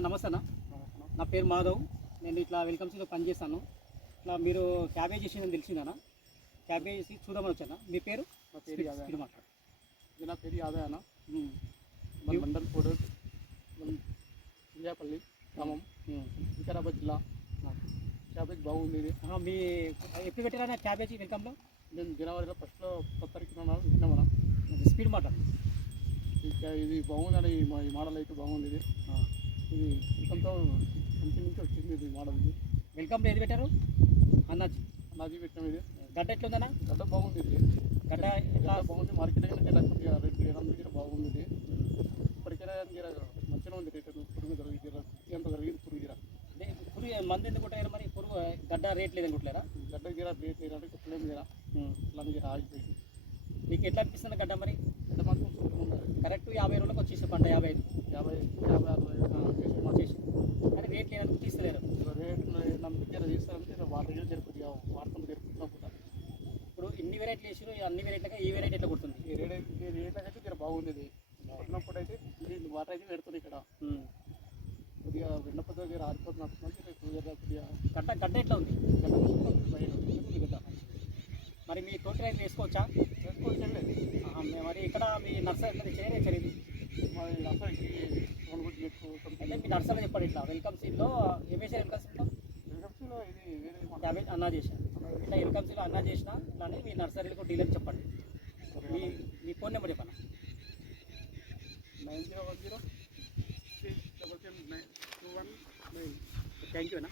నమస్తే అన్న. నా పేరు మాధవ్. నేను ఇట్లా వెల్కమ్ సీలో పనిచేస్తాను. ఇట్లా మీరు క్యాబేజ్ చేసిందని తెలిసిందన్న. క్యాబేజ్ చూద్దామని వచ్చాను. మీ పేరు? నా పేరు యాదవ్. ఇది మాట్లాడు. నా పేరు యాదవ్ అన్న. మన మండల్ కోడూరు విజయపల్లి గ్రామం, వికారాబాద్ జిల్లా. క్యాబేజ్ బాగుంది. ఇది మీ ఎప్పుడు పెట్టారా క్యాబేజీ వెల్కమ్లో? నేను జనవరిలో ఫస్ట్లో 10 తారీఖున విన్నామన్నా. స్పీడ్ మాట్లాడు. ఇది బాగుందని ఈ మోడల్ అయితే బాగుంది. ఇది ఇంకంతో కంపెనీ నుంచి వచ్చింది ఇది మోడల్. ఇది వెల్కమ్లో ఏది పెట్టారు? అన్నాజీ పెట్టినాం. ఇది గడ్డ ఎట్లుందన్నా? గడ్డ బాగుంది. ఇది గడ్డ ఎట్లా బాగుంది. మార్కెట్ రేట్ బాగుంది. ఇది ఇప్పటికైనా మంచిగా ఉంది. రేట్ పురుగు ఎంత జరిగింది. పురుగు మంది ఎందుకు కొట్టారు మరి? పురుగు గడ్డ రేట్ లేదని కొట్టలేరా? గడ్డ గిర రేట్ లేదంటే కొట్టలేము గిర. ఇట్లా గిర ఆగిపోయింది. మీకు ఎట్లా అనిపిస్తుంది గడ్డ మరి? గడ్డ మాత్రం సూపర్ ఉంటుంది. కరెక్ట్ 50 రోజులకు వచ్చేసి పంట 55 వచ్చేసి, కానీ రేట్ లేదని తీస్తలేరు. రేట్ నమ్మిక తీస్తారంటే వాటర్ జరుపుతుంది. వాడతాం జరుపుతున్నా. ఇప్పుడు ఇన్ని వెరైటీలు వేసారు. అన్ని వెరైటీలుగా ఈ వెరైటీ ఎట్లా కొడుతుంది? ఈ రేట్లకైతే జర బాగుంది. ఇది కొట్టినప్పుడు అయితే వాటర్ అయితే పెడుతుంది. ఇక్కడ కొద్దిగా వెన్నపతో ఆరిపోతున్నట్టు కొద్దిగా గడ్డ ఎట్లా ఉంది? గడ్డ మరి మీ తోటి రైతు వేసుకోవచ్చా? మరి ఇక్కడ మీ నర్సరీ చేయలేదు. మరి నర్సరీకి అంటే మీ నర్సరీలో చెప్పండి. ఇట్లా వెల్కమ్ సీల్లో ఏం వేసారు? వెల్కమ్ సీల్లో ఇది వేరే క్యాబేజ్ అన్నా చేశాను. ఇట్లా వెల్కమ్ సీలో అన్నా చేసిన ఇట్లానే మీ నర్సరీలకు డీలర్ చెప్పండి. మీ ఫోన్ నెంబర్ చెప్పండి. 9010 377 929. థ్యాంక్ యూ అన్న.